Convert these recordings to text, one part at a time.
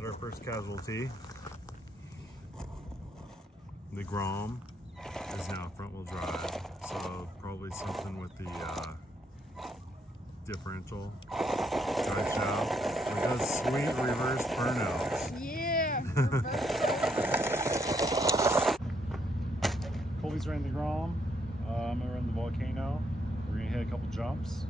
got our first casualty. The Grom is now front wheel drive, so probably something with the differential drive shaft. It does sweet reverse burnouts. Yeah. Colby's running the Grom. I'm gonna run the Volcano. We're gonna hit a couple jumps.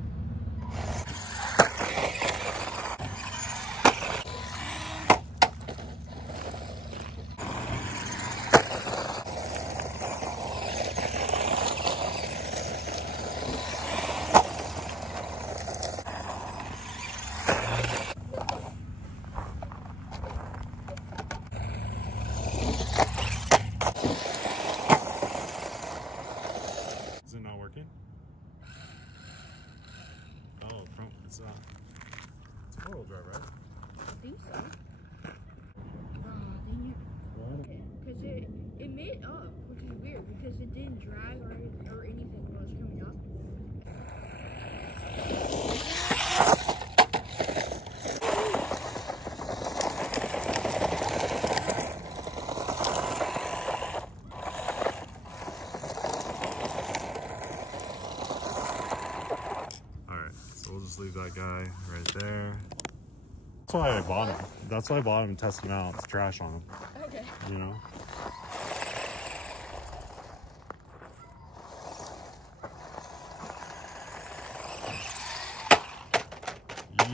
Is it not working? Oh, front, it's 4-wheel drive, right? I think so. Dang it. Because it made up, which is weird because it didn't drag or anything while it was coming up. We'll just leave that guy right there. That's why I bought him. That's why I bought him and tested him out. It's trash on him. Okay. You know?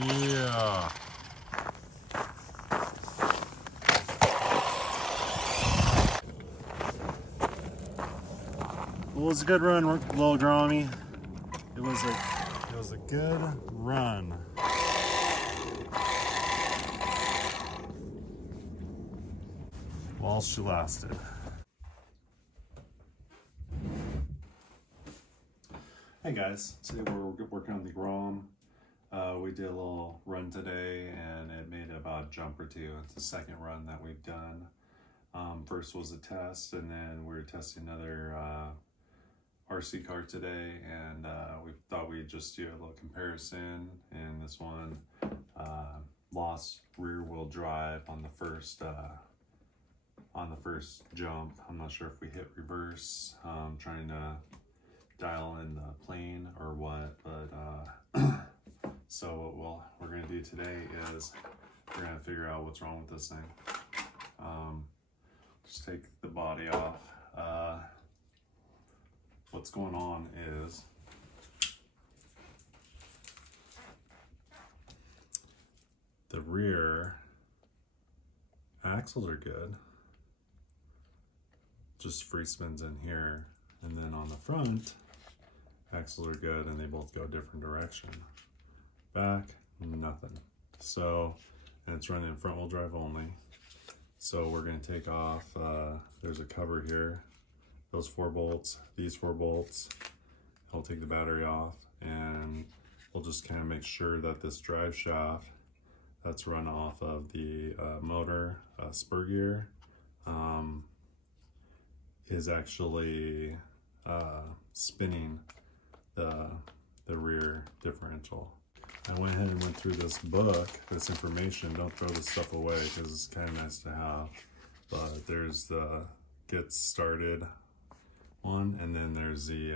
Yeah. Well, it was a good run, little Grommy. It was a good run. While she lasted. Hey guys, today we're working on the Grom. We did a little run today and it made about a jump or two. It's the second run that we've done. First was a test, and then we were testing another RC car today, and we thought we'd just do a little comparison. And this one lost rear wheel drive on the first jump. I'm not sure if we hit reverse, trying to dial in the plane or what, but so what we're gonna do today is we're gonna figure out what's wrong with this thing. Just take the body off. What's going on is the rear axles are good, just free spins in here, and then on the front axles are good and they both go a different direction. Back, nothing. So, and it's running front wheel drive only. So we're going to take off, there's a cover here, those 4 bolts, these 4 bolts. I'll take the battery off, and we'll just kind of make sure that this drive shaft that's run off of the motor spur gear is actually spinning the rear differential. I went ahead and went through this book, this information. Don't throw this stuff away because it's kind of nice to have. But there's the get started one, and then there's the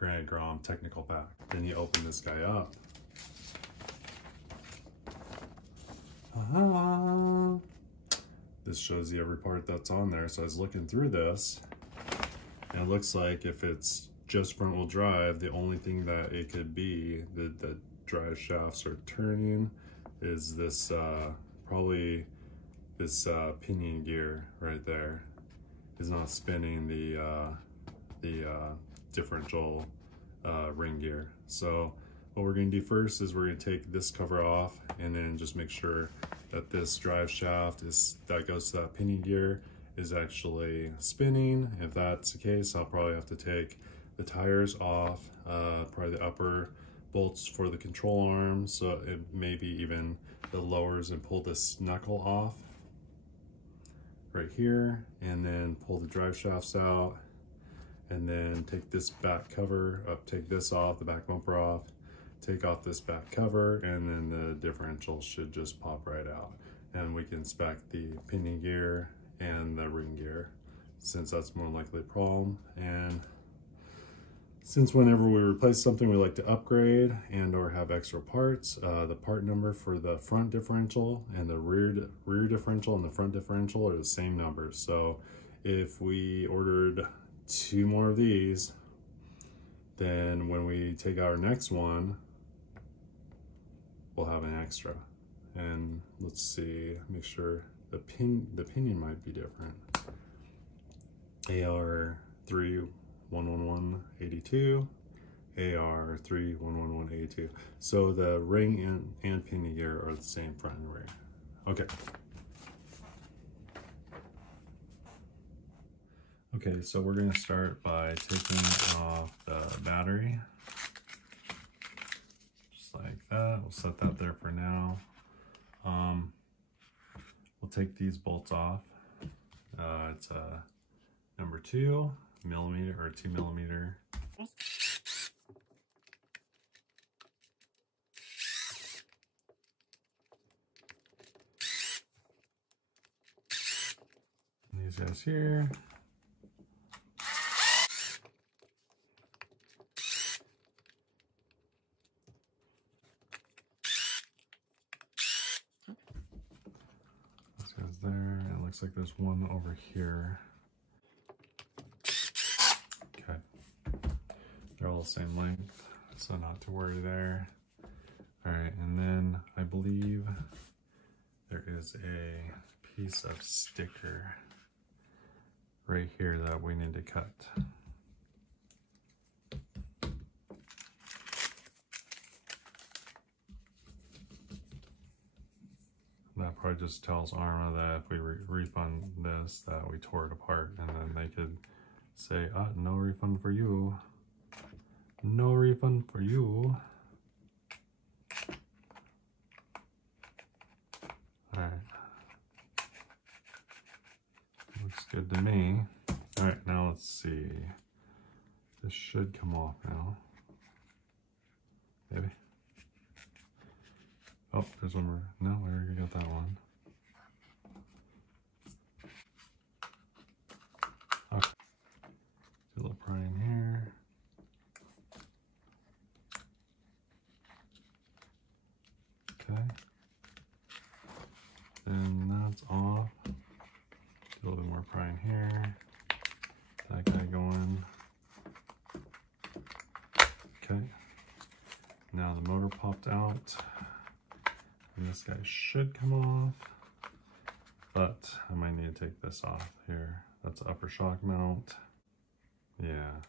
Arrma Grom technical pack. Then you open this guy up. This shows you every part that's on there. So I was looking through this, and it looks like if it's just front wheel drive, the only thing that it could be, the drive shafts are turning, is this probably this pinion gear right there is not spinning the differential ring gear. So what we're going to do first is we're going to take this cover off, and then just make sure that this drive shaft that goes to that pinion gear is actually spinning. If that's the case, I'll probably have to take the tires off, probably the upper bolts for the control arm, so it maybe even the lowers, and pull this knuckle off right here, and then pull the drive shafts out, and then take this back cover up, take this off, the back bumper off, take off this back cover, and then the differential should just pop right out. and we can spec the pinion gear and the ring gear, since that's more likely a problem. And since whenever we replace something, we like to upgrade and or have extra parts, the part number for the front differential and the rear differential and the front differential are the same numbers. So if we ordered 2 more of these, then when we take our next one, we'll have an extra. And let's see, make sure the pinion might be different. AR3111182, AR3111182. So the ring and pinion gear are the same front and rear. Okay. Okay, so we're going to start by taking off the battery. Just like that. We'll set that there for now. We'll take these bolts off. It's a number 2 millimeter or 2 millimeter. These guys here. This guy's there. It looks like there's one over here. Okay. They're all the same length, so not to worry there. All right, and then I believe there is a piece of sticker right here that we need to cut. That probably just tells Arrma that if we refund this, that we tore it apart, and then they could say, no refund for you. No refund for you. Alright. Looks good to me. Alright, now let's see. This should come off now. Maybe. Oh, there's one more. No, we already got that one. Okay. Do a little prying here. Okay. Then that's off. Do a little bit more prying here. That guy going. Okay. Now the motor popped out. And this guy should come off, but I might need to take this off here. That's upper shock mount. Yeah.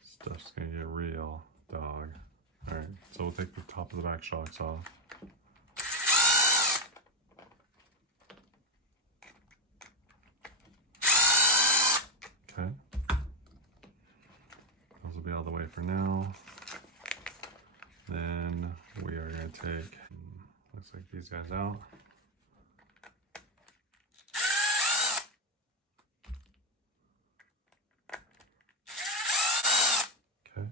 Stuff's gonna get real, dog. All right, so we'll take the top of the back shocks off. Okay. Those will be out of the way for now. Then we are going to take, looks like these guys out. Okay.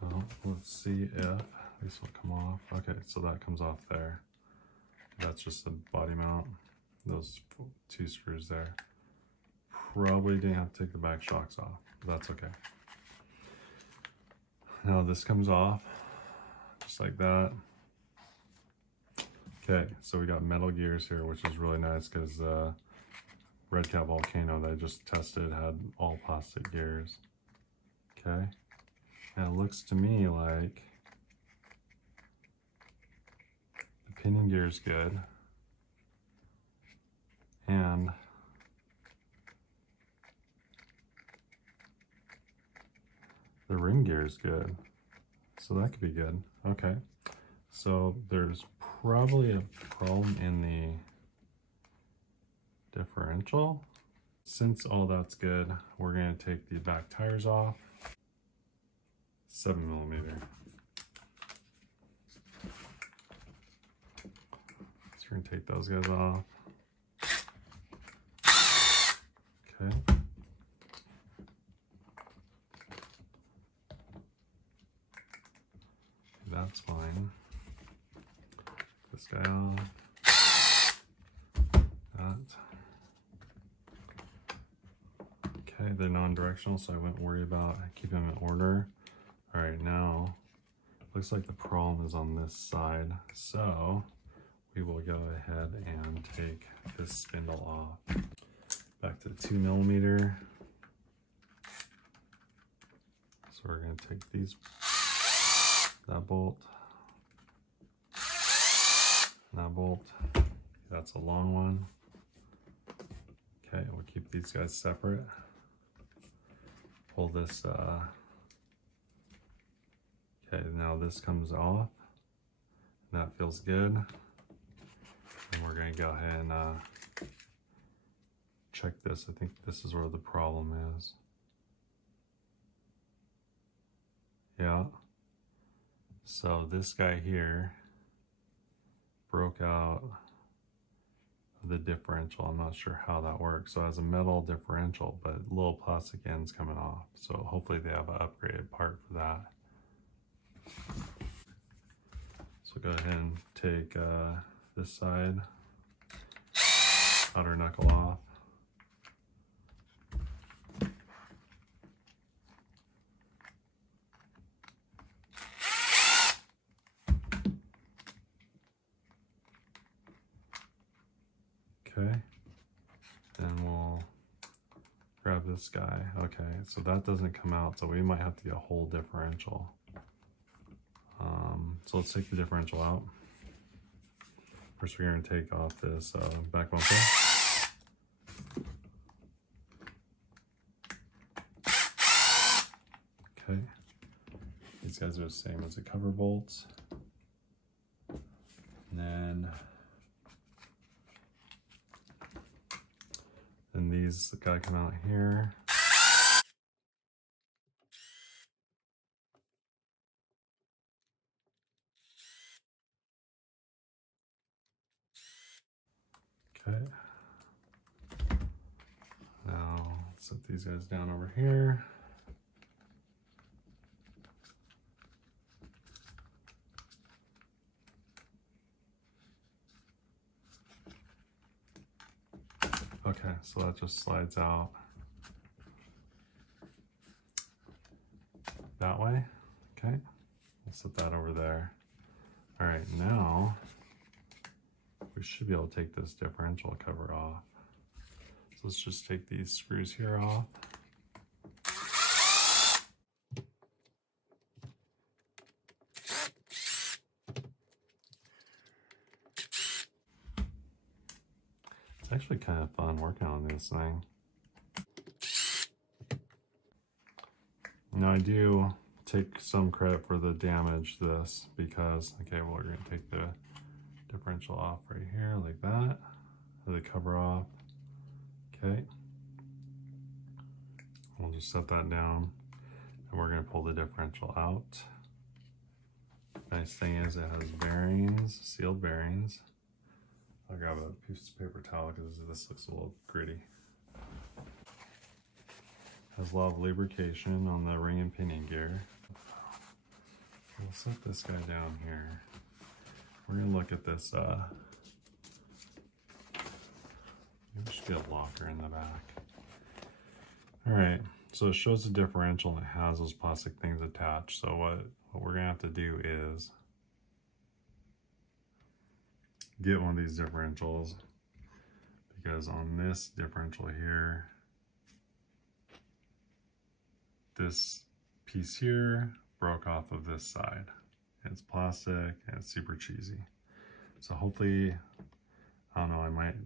Well, let's see if these will come off. Okay, so that comes off there. That's just the body mount. Those 2 screws there. Probably didn't have to take the back shocks off, but that's okay. Now this comes off. Just like that. Okay, so we got metal gears here, which is really nice because Red Cat Volcano that I just tested had all plastic gears. Okay, and it looks to me like the pinion gear is good, and the ring gear is good. So that could be good. Okay, so there's probably a problem in the differential. Since all that's good, we're going to take the back tires off. 7 millimeter. So we're going to take those guys off. Okay. That's fine. this guy off. That. Okay, they're non-directional, so I wouldn't worry about keeping them in order. All right, now, looks like the problem is on this side, so we will go ahead and take this spindle off. Back to the 2mm. So we're going to take that bolt, and that bolt. That's a long one. Okay, we'll keep these guys separate. Pull this, okay, now this comes off, and that feels good. And we're gonna go ahead and check this. I think this is where the problem is. Yeah. So this guy here broke out the differential. I'm not sure how that works. So it has a metal differential, but little plastic ends coming off. So hopefully they have an upgraded part for that. So go ahead and take this side, outer knuckle off. Okay, and we'll grab this guy. Okay, so that doesn't come out, so we might have to get a whole differential. So let's take the differential out. First, we're going to take off this back bumper. Okay, these guys are the same as the cover bolts. And then these gotta come out here. Okay. Now set these guys down over here. Okay, so that just slides out that way. Okay, we'll set that over there. All right, now we should be able to take this differential cover off. So let's just take these screws here off. It's actually kind of fun working on this thing. Now I do take some credit for the damage this because, okay, well, we're going to take the differential off right here like that, the cover off. Okay, we'll just set that down and we're going to pull the differential out. Nice thing is it has bearings, sealed bearings. I'll grab a piece of paper towel because this looks a little gritty. Has a lot of lubrication on the ring and pinion gear. We'll set this guy down here. We're gonna look at this, maybe we should get a locker in the back. All right, so it shows the differential and it has those plastic things attached. So what we're gonna have to do is get one of these differentials, because on this differential here, this piece here broke off of this side. It's plastic and it's super cheesy. So hopefully, I don't know, I might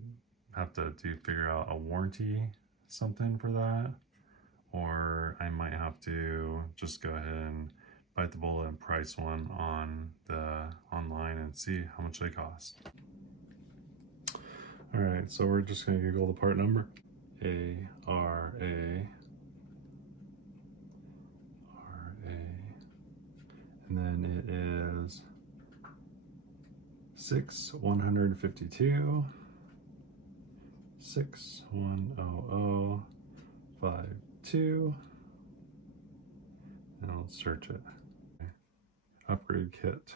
have to figure out a warranty something for that, or I might have to just go ahead and bite the bullet and price one on online and see how much they cost. All right, so we're just gonna Google the part number. ARA, and then it is 6152 610052, and I'll search it. Okay. Upgrade kit.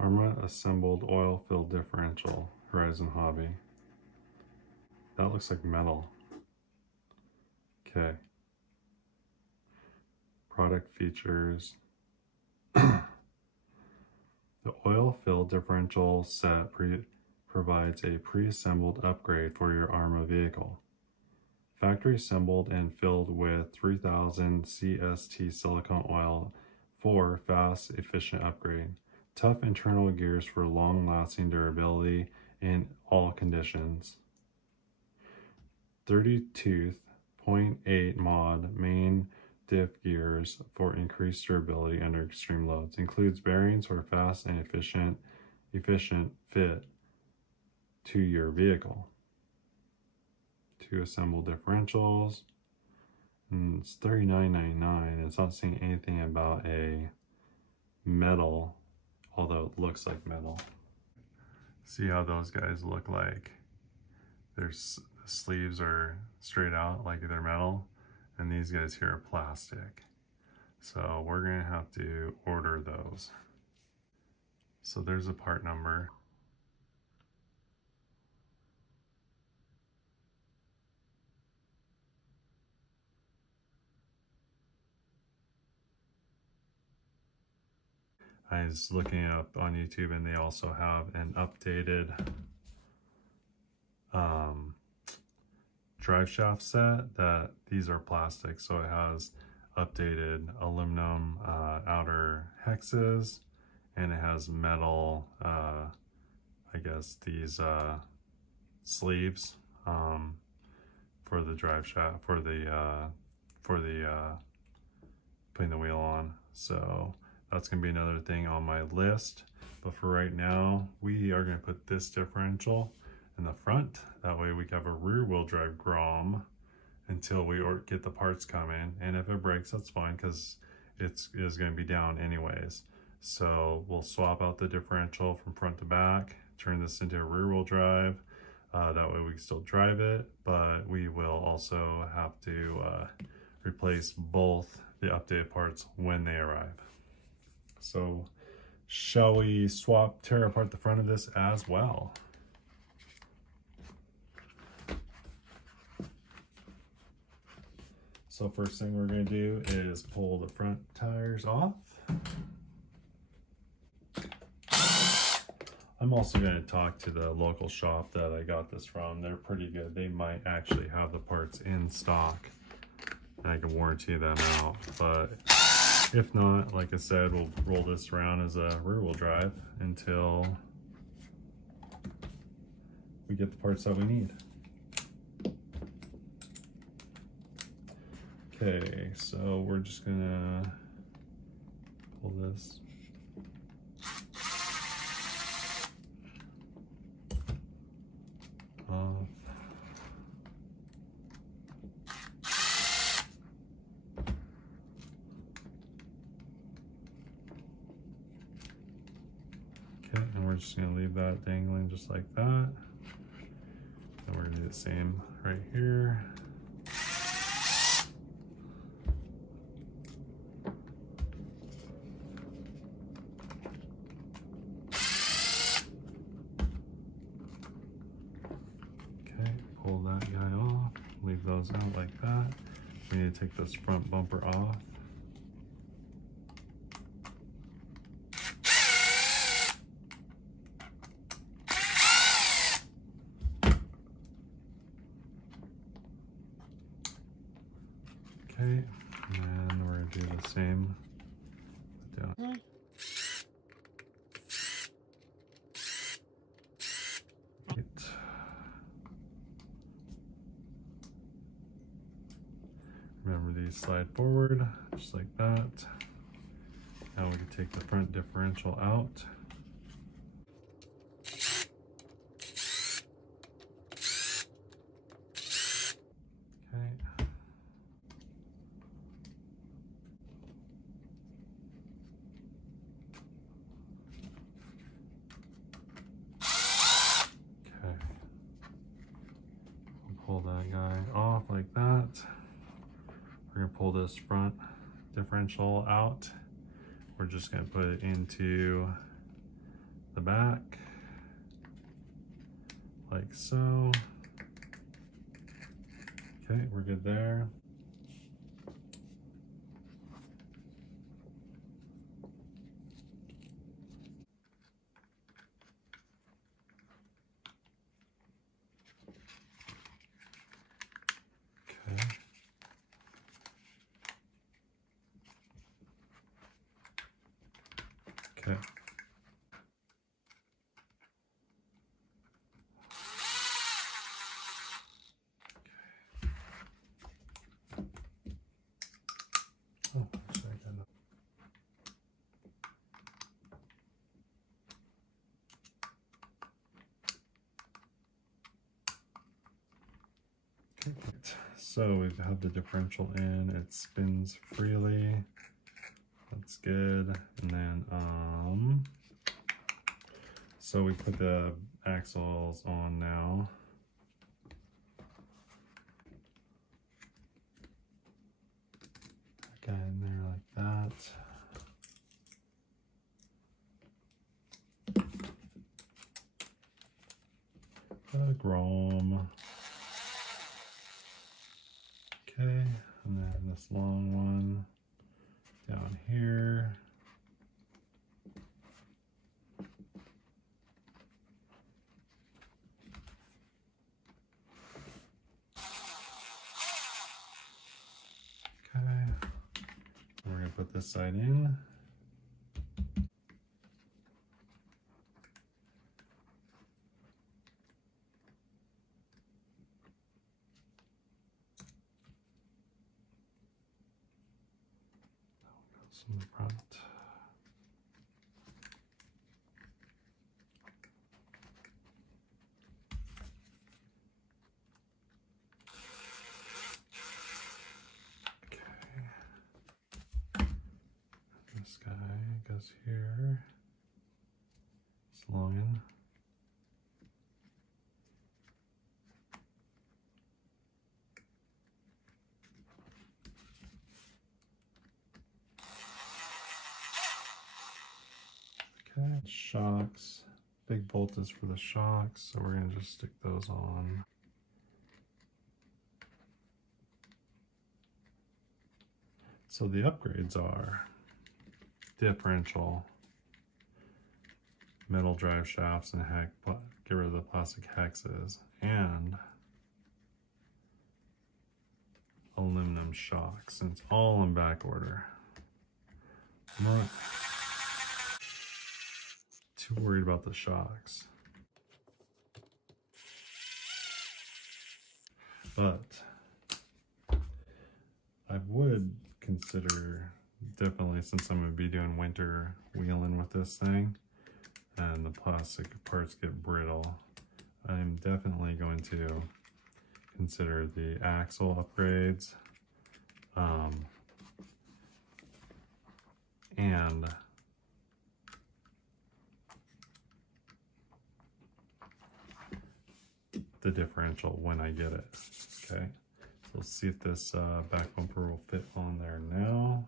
Arrma assembled oil-filled differential, Horizon Hobby. That looks like metal. Okay. Product features. The oil-filled differential set provides a pre-assembled upgrade for your Arrma vehicle. Factory assembled and filled with 3000 CST silicone oil for fast, efficient upgrade. Tough internal gears for long-lasting durability in all conditions. 30-tooth 0.8 mod main diff gears for increased durability under extreme loads. Includes bearings for fast and efficient fit to your vehicle. 2 assembled differentials. And it's $39.99. It's not saying anything about a metal, although it looks like metal. See how those guys look like? The sleeves are straight out like they're metal, and these guys here are plastic. So we're gonna have to order those. So there's a part number. I was looking up on YouTube, and they also have an updated drive shaft set. That these are plastic, so it has updated aluminum outer hexes, and it has metal, I guess these sleeves for the drive shaft, for the putting the wheel on. So that's gonna be another thing on my list. But for right now, we are gonna put this differential in the front. That way we can have a rear wheel drive Grom until we get the parts coming. And if it breaks, that's fine, because it is gonna be down anyways. So we'll swap out the differential from front to back, turn this into a rear wheel drive. That way we can still drive it, but we will also have to replace both the updated parts when they arrive. So shall we tear apart the front of this as well? So first thing we're gonna do is pull the front tires off. I'm also gonna talk to the local shop that I got this from. They're pretty good. They might actually have the parts in stock, and I can warranty them out. But if not, like I said, we'll roll this around as a rear wheel drive until we get the parts that we need. Okay, so we're just gonna pull this. Off. Okay, and we're just gonna leave that dangling just like that. And we're gonna do the same right here. Pull that guy off, leave those out like that. We need to take this front bumper off. Okay, and we're gonna do the same down. Remember, these slide forward just like that. Now we can take the front differential out. Okay. Okay. We'll pull that guy off like that. We're gonna pull this front differential out. We're just gonna put it into the back, like so. Okay, we're good there. Okay. Okay. Oh, actually, I got enough. Okay, great. So we have the differential in, it spins freely. That's good. And then, so we put the axles on now. Got in there like that. Grom. Okay, and then this long one down here. Okay, we're gonna put this side in. In the front. Okay. This guy goes here. It's long in. Okay, shocks. Big bolt is for the shocks, so we're gonna just stick those on. So the upgrades are differential, metal drive shafts and get rid of the plastic hexes, and aluminum shocks, and it's all in back order. I'm not too worried about the shocks, but I would consider, definitely, since I'm going to be doing winter wheeling with this thing and the plastic parts get brittle, I'm definitely going to consider the axle upgrades and the differential when I get it. Okay, so let's see if this back bumper will fit on there now.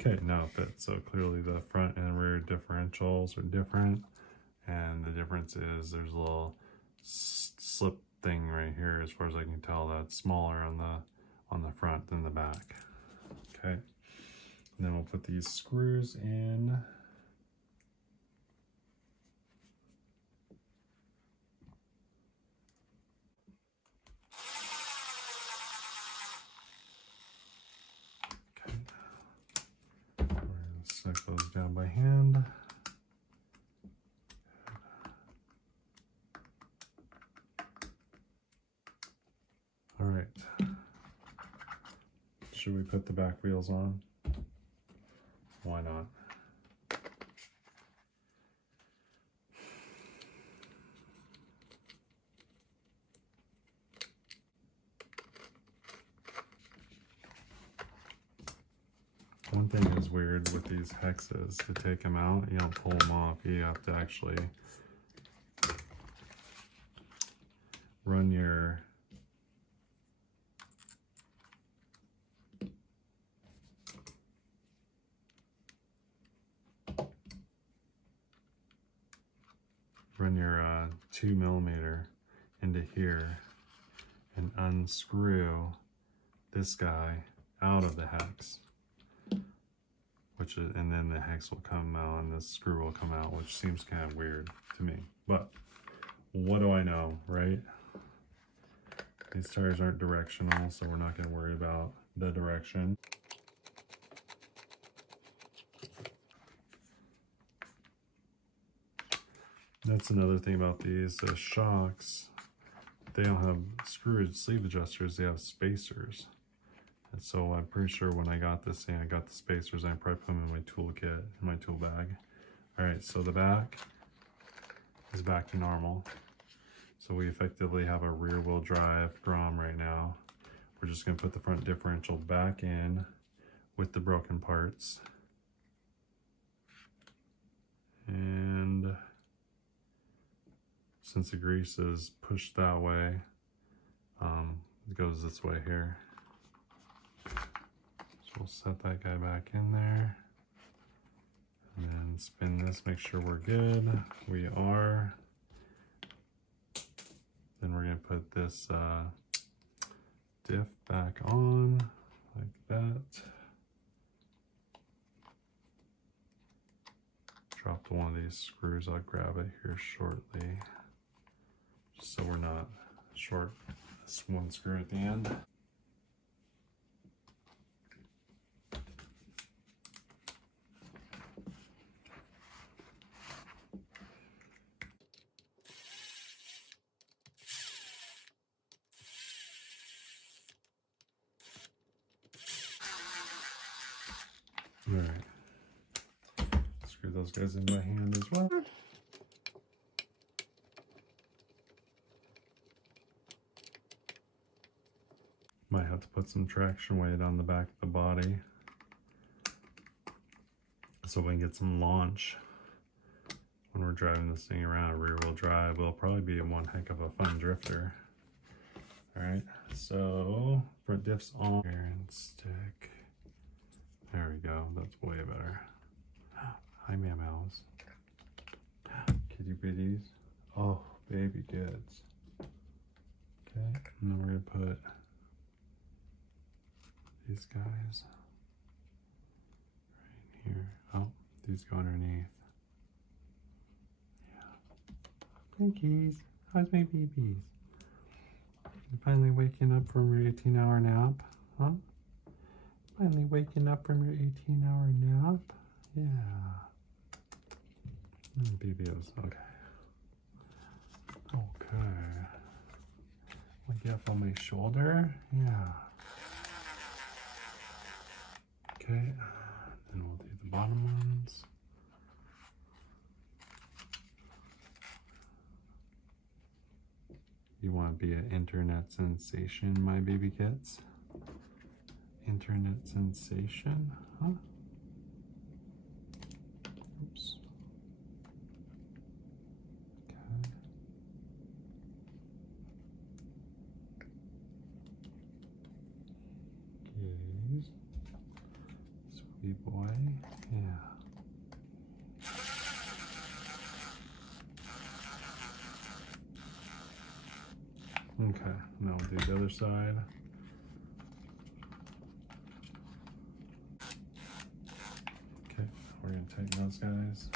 Okay, now it fits. So clearly the front and rear differentials are different, and the difference is there's a little slip thing right here, as far as I can tell, that's smaller on the front than the back. Okay, and then we'll put these screws in. Okay, we're gonna set those down by hand. All right, should we put the back wheels on? Why not? One thing is weird with these hexes, to take them out, you don't pull them off, you have to actually run your run your 2mm into here and unscrew this guy out of the hex, and then the hex will come out and this screw will come out, which seems kind of weird to me, but what do I know, right? These tires aren't directional, so we're not going to worry about the direction. That's another thing about these shocks. They don't have screw sleeve adjusters, they have spacers. And so I'm pretty sure when I got this thing, I got the spacers, and I probably put them in my toolkit, in my tool bag. All right, so the back is back to normal. So we effectively have a rear wheel drive Grom right now. We're just gonna put the front differential back in with the broken parts. And since the grease is pushed that way, it goes this way here. So we'll set that guy back in there. And then spin this, make sure we're good. We are. Then we're gonna put this diff back on, like that. Dropped one of these screws, I'll grab it here shortly. Just so we're not short this one screw at the end. All right, screw those guys in my hand as well. Might have to put some traction weight on the back of the body so we can get some launch when we're driving this thing around. Rear wheel drive will probably be one heck of a fun drifter. All right, so front diff's on here and stick. There we go, that's way better. Hi, meows. Kitty bitties. Oh, baby kids. Okay, and then we're gonna put these guys right here. Oh, these go underneath. Yeah. Twinkies, how's my babies? You finally waking up from your 18-hour nap, huh? Finally waking up from your 18-hour nap? Yeah. BBOs, okay. Okay. Look up on my shoulder, yeah. Okay, then we'll do the bottom ones. You want to be an internet sensation, my baby kids? Internet sensation, huh? Oops. Okay. Okay. Sweet boy, yeah. Okay, now we'll do the other side. Okay, we're gonna tighten those guys.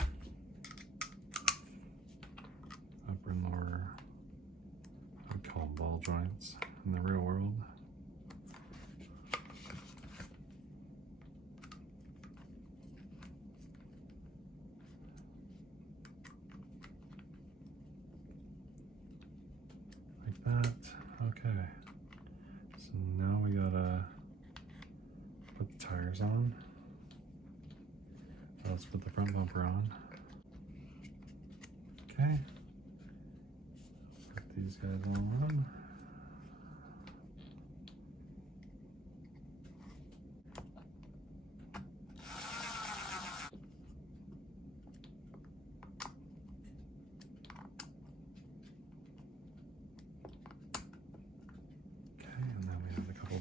Upper and lower, I would call them ball joints in the real world. That. Okay, so now we gotta put the tires on. Let's put the front bumper on. Okay, put these guys all on.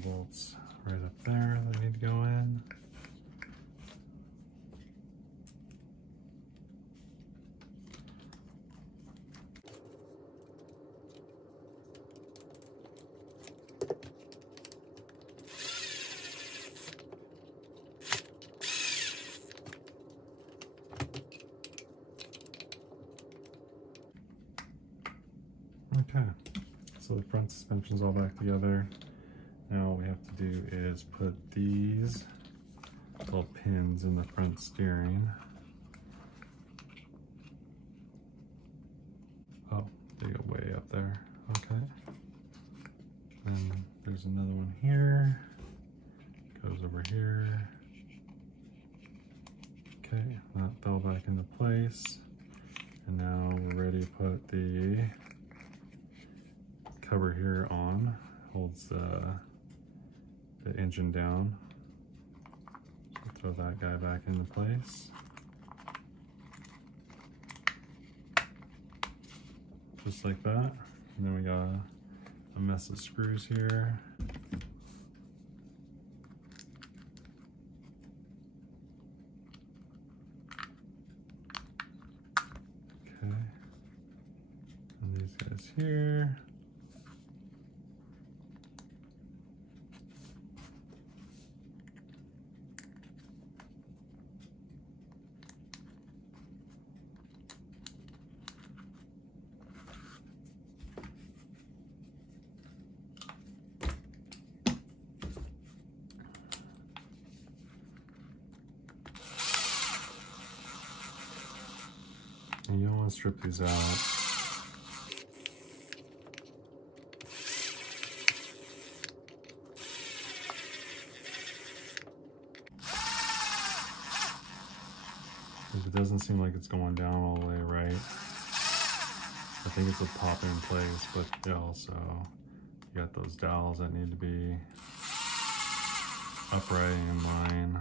bolts right up there that need to go in. Okay, so the front suspension's all back together. Now all we have to do is put these little pins in the front steering. Oh, they go way up there. Okay. And there's another one here. Goes over here. Okay, that fell back into place. And now we're ready to put the cover here on. Holds the engine down. So throw that guy back into place. Just like that. And then we got a mess of screws here. Okay. And these guys here. And you don't want to strip these out. If it doesn't seem like it's going down all the way right, I think it's a pop in place, but you also, you got those dowels that need to be upright and in line.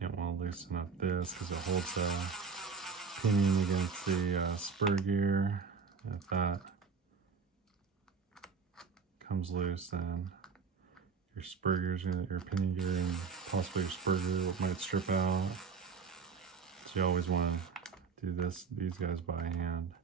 You don't want to loosen up this because it holds the pinion against the spur gear. And if that comes loose, then your spur gears, your pinion gear, and possibly your spur gear might strip out. So you always want to do these guys by hand.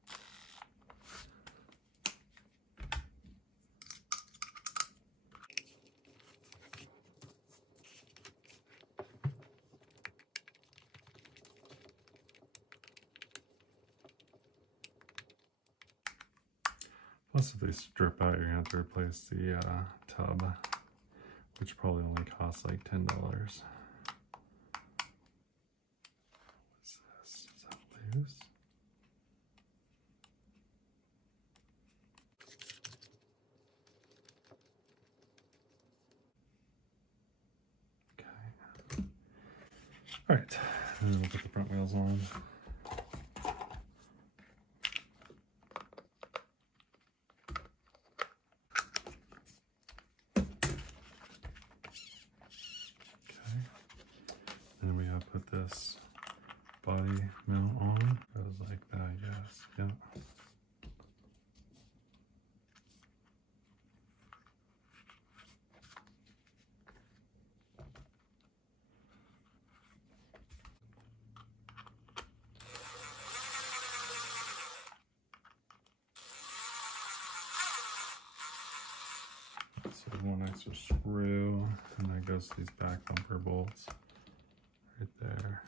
Plus, if they strip out, you're gonna have to replace the tub, which probably only costs like $10. What's this? Is that loose? Okay. All right, and then we'll put the front wheels on. Then we have put this body mount on. Goes like that, I guess. Yep. So one extra screw, and that goes to these back bumper bolts. Right there.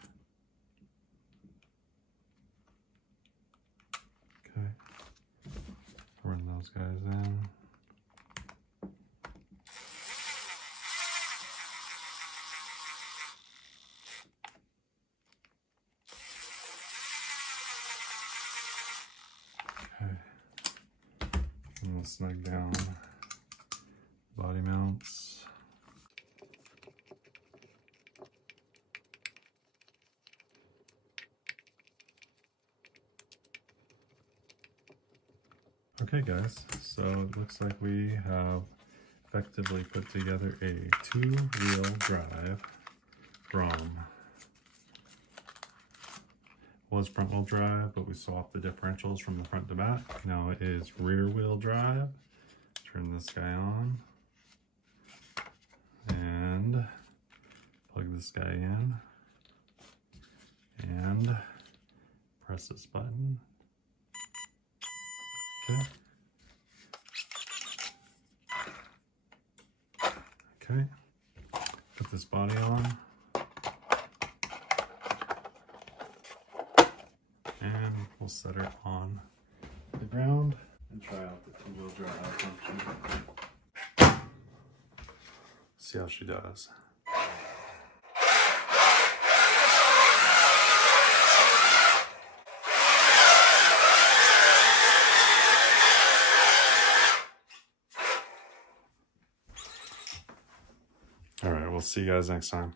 Okay. Run those guys in. Okay. And we'll snug down body mounts. Okay guys, so it looks like we have effectively put together a two-wheel drive Grom. was front wheel drive, but we swapped the differentials from the front to back. Now it is rear wheel drive. Turn this guy on and plug this guy in and press this button. Okay. Okay. Put this body on. And we'll set her on the ground and try out the two-wheel drive function. See how she does. All right, we'll see you guys next time.